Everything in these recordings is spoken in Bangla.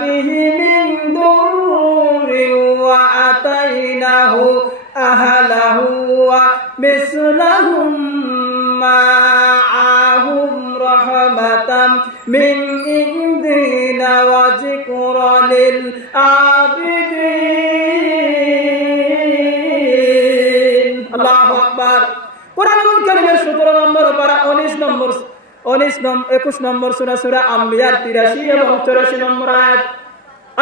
বিহি মিন দুররি ওয়া আতাইনাহু আহলাহু ওয়া মিসলাহুম মাআহুম রাহমাতাম মিন ইনদিনা ওয়া যিকরা লিল আবিদিন। আল্লাহু আকবার। কোরআনুল কারীমের 17 নম্বর পারা 21 নম্বর সূরা সূরা আম্বিয়ার 83 এবং 84 নম্বর আয়াত।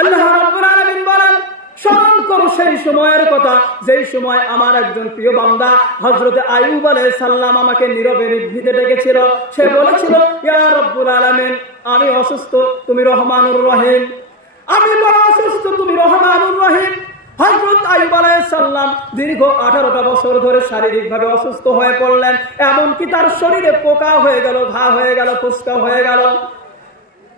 আল্লাহ রাব্বুল আলামিন বলেন, স্মরণ করো সেই সময়ের কথা যেই সময় আমার একজন প্রিয় বান্দা হযরত আইয়ুব আলাইহিস সালাম আমাকে নীরবে নিভৃতে ডেকেছিল। সে বলেছিল, ইয়া রাব্বুল আলামিন, আমি অসুস্থ, তুমি রহমানুর রহিম। আমি বড় অসুস্থ, তুমি রহমানুর রহিম। হযরত আইয়ুব আলাইহিস সালাম দীর্ঘ 18টা বছর ধরে শারীরিকভাবে অসুস্থ হয়ে পড়লেন। এমনকি তার শরীরে পোকা হয়ে গেল, ঘা হয়ে গেল, ফুসকা হয়ে গেল।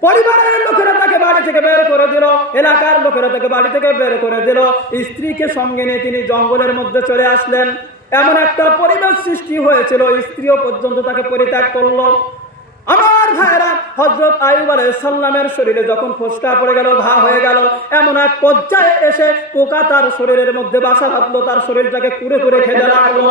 পরিবারের লোকেরা তাকে বাড়ি থেকে বের করে দিল, এলাকার লোকেরা তাকে বাড়ি থেকে বের করে দিল। স্ত্রীকে সঙ্গে নিয়ে তিনি জঙ্গলের মধ্যে চলে আসলেন। এমন একটা পরিবেশ সৃষ্টি হয়েছিল, স্ত্রীও পর্যন্ত তাকে পরিত্যাগ করলো। আমার ভাইরা, হযরত আইয়ুব আলাইহিস সালামের শরীরে যখন ফোসকা পড়ে গেল, ঘা হয়ে গেল, এমন এক পর্যায়ে এসে পোকা তার শরীরের মধ্যে বাসা বাঁধলো, তার শরীরটাকে কুরে কুরে খেতে লাগলো।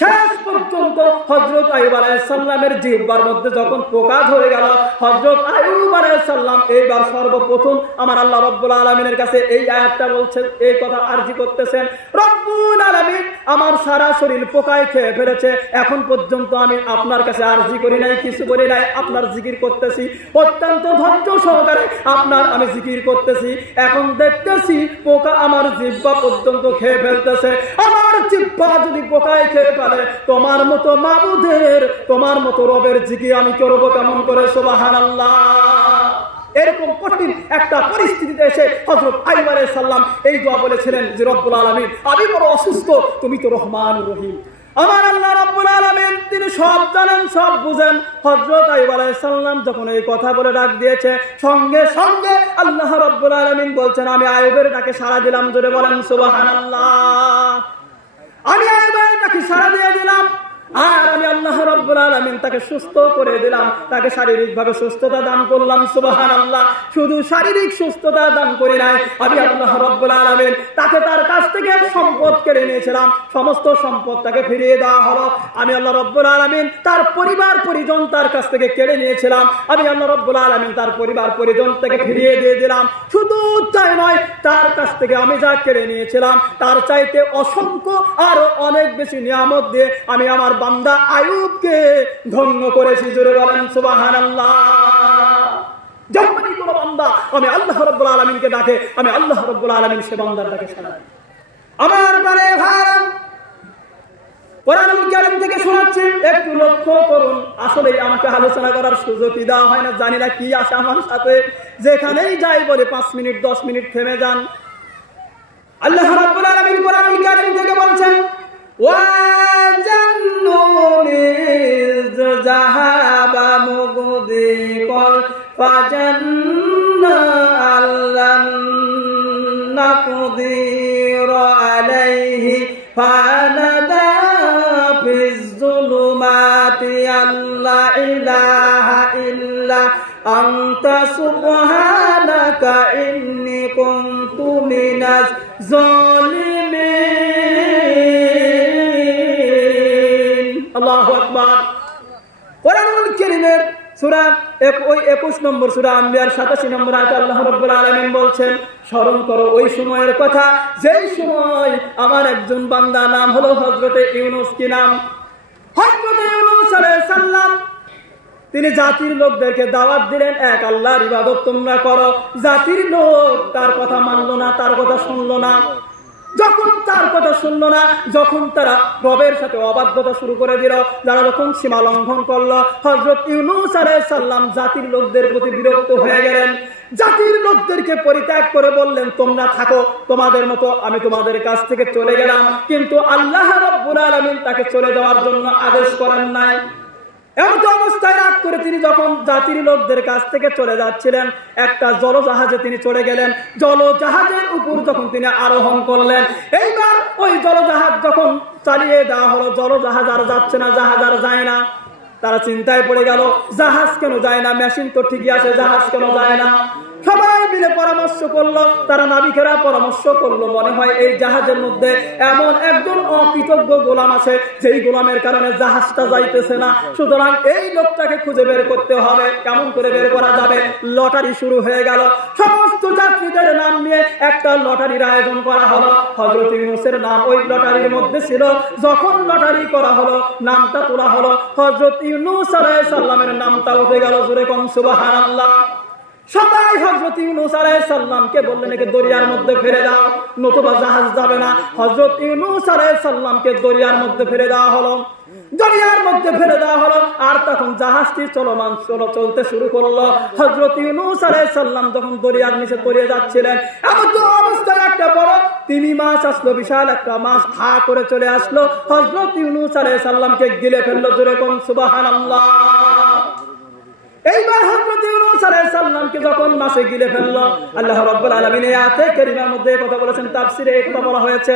শেষ পর্যন্ত হযরত আইয়ুব আলাইহিস সালামের জিহ্বার মধ্যে যখন পোকা ধরে গেল, হযরত আইয়ুব আলাইহিস সালাম এইবার সর্বপ্রথম আমার আল্লাহ রাব্বুল আলামিনের কাছে এই আয়াতটা বলছেন, এই কথা আরজি করতেছেন, রব্বুল আলামিন, আমার সারা শরীর পোকায় খেয়ে ফেলেছে, এখন পর্যন্ত আমি আপনার কাছে আরজি করি নাই, কিছু বলি নাই, আপনার জিকির করতেছি, অত্যন্ত ধৈর্য সহকারে আপনার আমি জিকির করতেছি। এখন দেখতেছি পোকা আমার জিহ্বা পর্যন্ত খেয়ে ফেলতেছে। আমার জিহ্বা যদি পোকায় খেয়ে ফেলে, তোমার মতো মাবুদের, তোমার মতো রবের জিকির আমি করব কেমন করে? সুবহানাল্লাহ। এরকম কঠিন একটা পরিস্থিতিতে এসে হযরত আইয়ুব আলাইহিস সালাম এই দোয়া বলেছিলেন যে, রব্বুল আলামিন, আমি বড় অসুস্থ, তুমি তো রহমানুর রহিম। আমার আল্লাহ রাব্বুল আলামিন তিনি সব জানেন, সব বুঝেন। হযরত আইয়ুব আলাইহিস সালাম যখন এই কথা বলে ডাক দিয়েছে, সঙ্গে সঙ্গে আল্লাহ রাব্বুল আলামিন বলছেন, আমি আইয়ুবের ডাকে সাড়া দিলাম। জোরে বলেন সুবহানাল্লাহ। আমি আইয়ুবের ডাকে সাড়া দিয়ে দিলাম, আর আমি আল্লাহ রাব্বুল আলামিন তাকে সুস্থ করে দিলাম, তাকে শারীরিকভাবে সুস্থতা দান করলাম। সুবহানাল্লাহ। শুধু শারীরিক সুস্থতা দান করি নাই, আমি আল্লাহ রাব্বুল আলামিন তাকে তার কাছ থেকে সম্পদ কেড়ে নিয়েছিলাম, সমস্ত সম্পদ তাকে ফিরিয়ে দেওয়া হলো। আমি আল্লাহ রাব্বুল আলামিন তার পরিবার পরিজন তার কাছ থেকে কেড়ে নিয়েছিলাম, আমি আল্লাহ রাব্বুল আলামিন তার পরিবার পরিজন থেকে ফিরিয়ে দিয়ে দিলাম। শুধু তাই নয়, তার কাছ থেকে আমি যা কেড়ে নিয়েছিলাম তার চাইতে অসংখ্য আরো অনেক বেশি নিয়ামত দিয়ে আমি আমার বান্দা আইয়ুবকে ধন্য করেছি। জোরে বলেন সুবহানাল্লাহ। যখনই কোনো বান্দা আমি আল্লাহ রাব্বুল আলামিনকে ডাকে, আমি আল্লাহ রাব্বুল আলামিন সে বান্দার ডাকে সাড়া দেই। আমার প্রাণের ভাই, কোরআনুল কারীম থেকে শোনাচ্ছি, একটু লক্ষ্য করুন। আসলে আমাকে আলোচনা করার সুযোগ দেওয়া হয় না, জানি না কি আসে আমার সাথে। যেখানেই যাই বলে 5 মিনিট 10 মিনিট থেমে যান। আল্লাহ রাব্বুল আলামিন কোরআনুল কারীম থেকে বলছেন, যাহাবা মুগদিকাল ফাজান্না আল্লান নাকদির আলাইহি ফানাদা ফিজ যুলুমাতি আল্লা ইলাহা ইল্লা আনতা সুবহানাকা ইন্নী কুনতু মিনাজ জালিমিন। আল্লাহু আকবার। কোরআনুল কারীমের সূরা 21 নম্বর সূরা আম্বিয়ার 87 নম্বর আয়াতে আল্লাহ রাব্বুল আলামিন বলছেন, স্মরণ করো ওই সময়ের কথা যেই সময় আমার একজন বান্দা, নাম হলো হযরতে ইউনূস। কি নাম? হযরতে ইউনূস আলাইহিস সালাম। তিনি জাতির লোকদেরকে দাওয়াত দিলেন, এক আল্লাহর ইবাদত তোমরা করো। জাতির লোক তার কথা মানলো না, তার কথা শুনলো না। যখন তার কথা শুনলো না, যখন তারা রবের সাথে অবাধ্যতা শুরু করে দিল, যারা যখন সীমা লঙ্ঘন করলো, হযরত ইউনূস আলাইহিস সালাম জাতির লোকদের প্রতি বিরক্ত হয়ে গেলেন। জাতির লোকদেরকে পরিত্যাগ করে বললেন, তোমরা থাকো তোমাদের মতো, আমি তোমাদের কাছ থেকে চলে গেলাম। কিন্তু আল্লাহ রাব্বুল আলামিন তাকে চলে যাওয়ার জন্য আদেশ করেন নাই। এমন অবস্থায় রাগ করে তিনি যখন জাতির লোকদের কাছ থেকে চলে যাচ্ছিলেন, একটা জলজাহাজে তিনি চলে গেলেন। জলজাহাজের উপর যখন তিনি আরোহণ করলেন, এইবার ওই জলজাহাজ যখন চালিয়ে দেওয়া হলো, জলজাহাজ আর যাচ্ছে না, জাহাজ আর যায় না। তারা চিন্তায় পড়ে গেল, জাহাজ কেন যায় না? মেশিন তো ঠিকই আছে, জাহাজ কেন যায় না? সবাই মিলে পরামর্শ করলো, তারা নাবিকেরা পরামর্শ করলো, মনে হয় এই জাহাজের মধ্যে এমন একজন অকৃতজ্ঞ গোলাম আছে যেই গোলামের কারণে জাহাজটা যাইতেছে না, সুতরাং এই লোকটাকে খুঁজে বের করতে হবে। কেমন করে বের করা যাবে? লটারি শুরু হয়ে গেল। সমস্ত যাত্রীদের নাম নিয়ে একটা লটারির আয়োজন করা হলো। হযরত ইউনূসের নাম ওই লটারির মধ্যে ছিল। যখন লটারি করা হলো, নামটা তোলা হলো, হযরত ইউনূস আলাইহিস সালামের নামটা উঠে গেল। জোরে কোন সুবহানাল্লাহ। সবাই হযরত ইউনূস আলাইহিস সালামকে বললেন, একে দরিয়ার মধ্যে ফেলে দাও, নতুবা জাহাজ যাবে না। হযরত ইউনূস আলাইহিস সালামকে দরিয়ার মধ্যে ফেলে দেওয়া হলো। দরিয়ার মধ্যে ফেলে দেওয়া হলো। আর তখন জাহাজটি চলতে শুরু করলো। হযরত ইউনূস আলাইহিস সালাম যখন দরিয়ার নিচে তলিয়ে যাচ্ছিলেন, এমন তো অবস্থায় একটা বড় তিমি মাছ আসলো, বিশাল একটা মাছ হা করে চলে আসলো, হযরত ইউনূস আলাইহিস সালামকে গিলে ফেললো। জোরে কোন সুবহানাল্লাহ। এইবার হযরত ইউনূস আলাইহিস সালামকে যখন মাছে গিলে ফেললো, আল্লাহ রাব্বুল আলামিন এই আয়াতে কারিমার মধ্যে কথা বলেছেন, তাফসীরে এই কথা বলা হয়েছে,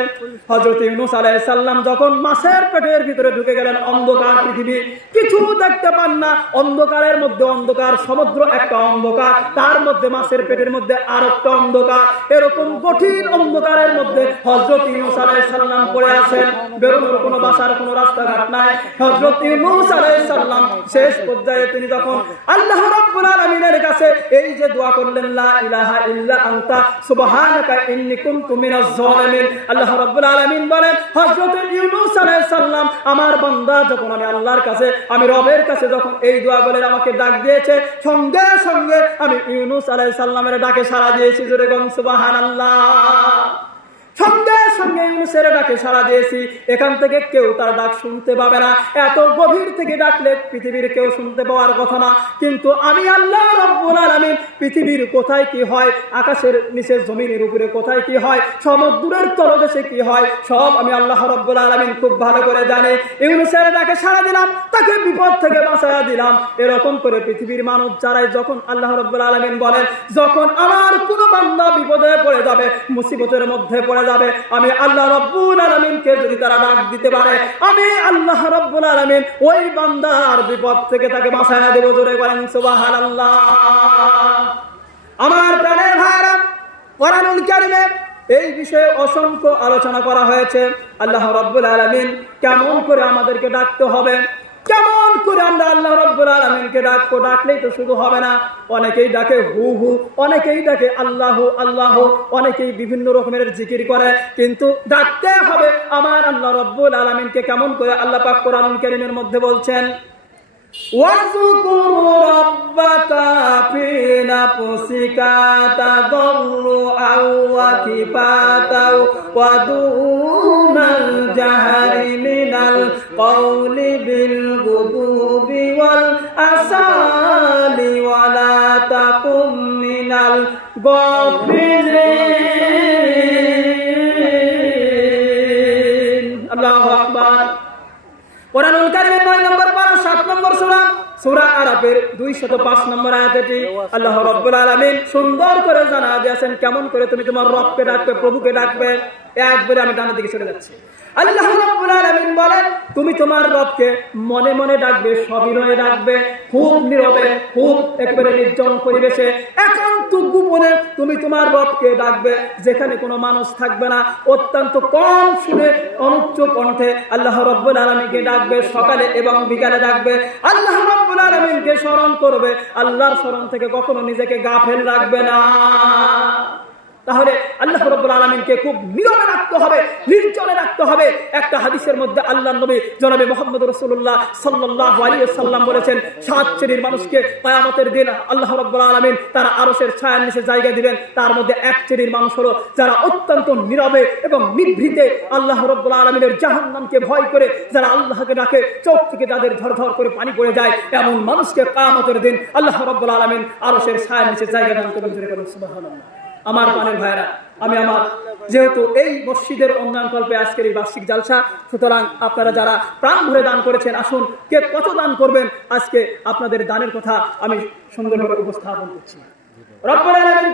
হযরত ইউনূস আলাইহিস সালাম যখন মাছের পেটের ভিতরে ঢুকে গেলেন, অন্ধকার পৃথিবী, কিছু দেখতে পান না, অন্ধকারের মধ্যে অন্ধকার, সমুদ্র একটা অন্ধকার, তার মধ্যে মাছের পেটের মধ্যে আরেকটা অন্ধকার, এরকম কঠিন অন্ধকারের মধ্যে হযরত ইউনূস আলাইহিস সালাম পড়ে আছেন। বেরোনোর কোনো বাসার কোনো রাস্তাঘাট নাই। হযরত ইউনূস আলাইহিস সালাম শেষ পর্যায়ে তিনি যখন আল্লাহ রাব্বুল আলামিনের কাছে এই যে দোয়া করলেন, লা ইলাহা ইল্লা আনতা সুবহানাকা ইন্নী কুনতু মিনাজ জালিমিন, আল্লাহ রাব্বুল আলামিন বলেন, হযরত ইউনূস আলাইহিস সালাম আমার বান্দা যখন আমি আল্লাহর কাছে, আমি রবের কাছে যখন এই দোয়া বলে আমাকে ডাক দিয়েছে, সঙ্গে সঙ্গে আমি ইউনূস আলাইহিস সালামের ডাকে সাড়া দিয়েছি। জোরে বলুন সুবহানাল্লাহ। সঙ্গে সঙ্গে ইউনূসের ডাকে সাড়া দিয়েছি। এখান থেকে কেউ তার ডাক শুনতে পাবে না, এত গভীর থেকে ডাকলে পৃথিবীর কেউ শুনতে পাওয়ার কথা না, কিন্তু আমি আল্লাহ রাব্বুল আলামিন পৃথিবীর কোথায় কি হয়, আকাশের নিচে জমিনের উপরে কোথায় কি হয়, সমুদ্রের তলদেশে কি হয়, সব আমি আল্লাহ রাব্বুল আলামিন খুব ভালো করে জানি। ইউনূসের ডাকে সাড়া দিলাম, তাকে বিপদ থেকে বাঁচায়া দিলাম। এরকম করে পৃথিবীর মানুষ যারাই যখন আল্লাহ রাব্বুল আলামিন বলেন, যখন আমার কোনো বান্দা বিপদে পড়ে যাবে, মুসিবতের মধ্যে পড়ে যাবে, আমি আল্লাহ রাব্বুল আলামিনকে যদি তারা ডাক দিতে পারে, আমি আল্লাহ রাব্বুল আলামিন ওই বান্দার বিপদ থেকে তাকে বাঁচায়া দেব। জোরে বলেন সুবহানাল্লাহ। আমার প্রাণের ভাইরা, কোরআনুল কারীমে এই বিষয়ে অসংখ্য আলোচনা করা হয়েছে। আল্লাহ রাব্বুল আলামিন কেমন করে আমাদেরকে ডাকতে হবে, কেমন করে আমরা আল্লাহ রাব্বুল আলামিনকে ডাকবো। ডাকলেই তো শুধু হবে না, অনেকেই ডাকে হু হু, অনেকেই ডাকে আল্লাহ আল্লাহ, অনেকেই বিভিন্ন রকমের জিকির করে, কিন্তু ডাকতে হবে আমার আল্লাহ রাব্বুল আলামিনকে কেমন করে। আল্লাহ পাক কোরআনুল কারীমের মধ্যে বলছেন, ওয়াযকুর রাব্বাকা ফি নাফসিকা তাদাররুআন ওয়া খিফাতাও ওয়া দুনাল জাহরি মিনাল কওলি বিল গুদুবি ওয়াল আসালি ওয়া লা তাকুম মিনাল গাফিলিন। আল্লাহু আকবার। কোরআনুল কারীমের 9 নম্বর পারা 7 নম্বর সূরা, সূরা আরাফের 205 নম্বর আয়াতে আল্লাহ রাব্বুল আলামিন সুন্দর করে জানা দিয়েছেন কেমন করে তুমি তোমার রবকে ডাকবে, প্রভুকে ডাকবে। একবারে আমি ডানের দিকে চলে যাচ্ছি। আল্লাহ রাব্বুল আলামিন বলেন, তুমি তোমার রবকে মনে মনে ডাকবে, সবিনয়ে ডাকবে, খুব নীরবে, খুব একেবারে নির্জন পরিবেশে, একান্ত গোপনে তুমি তোমার রবকে ডাকবে, যেখানে কোনো মানুষ থাকবে না, অত্যন্ত কম শুনে অনুচ্চ কণ্ঠে আল্লাহ রাব্বুল আলামিনকে ডাকবে। সকালে এবং বিকালে ডাকবে, আল্লাহ রাব্বুল আলামিনকে স্মরণ করবে, আল্লাহর স্মরণ থেকে কখনো নিজেকে গাফেল রাখবে না। তাহলে আল্লাহ রাব্বুল আলামিনকে খুব নীরবে রাখতে হবে, নির্জনে রাখতে হবে। একটা হাদিসের মধ্যে আল্লাহর নবী জনাবে মুহাম্মদ রাসূলুল্লাহ সাল্লাল্লাহু আলাইহি ওয়াসাল্লাম বলেছেন, 7 শ্রেণীর মানুষকে কিয়ামতের দিন আল্লাহ রাব্বুল আলামিন তার আরশের ছায়ার নিচে জায়গা দিবেন। তার মধ্যে এক শ্রেণীর মানুষ হলো যারা অত্যন্ত নীরবে এবং নিভৃতে আল্লাহ রাব্বুল আলামিনের জাহান্নামকে ভয় করে যারা আল্লাহকে ডাকে, চোখ থেকে যাদের ঝরঝর করে পানি পড়ে যায়, এমন মানুষকে কিয়ামতের দিন আল্লাহ রাব্বুল আলামিন আরশের ছায়ার নিচে জায়গা দান করবেন। সুবহানাল্লাহ। আমার প্রাণের ভাইরা, আমি আমার যেহেতু এই মসজিদের উন্নয়ন কল্পে আজকের এই বার্ষিক জালসা, সুতরাং আপনারা যারা প্রাণ ভরে দান করেছেন, আসুন কে কত দান করবেন, আজকে আপনাদের দানের কথা আমি সুন্দরভাবে উপস্থাপন করছি। রব্বুল আলামিন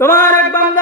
তোমার এক বান্দা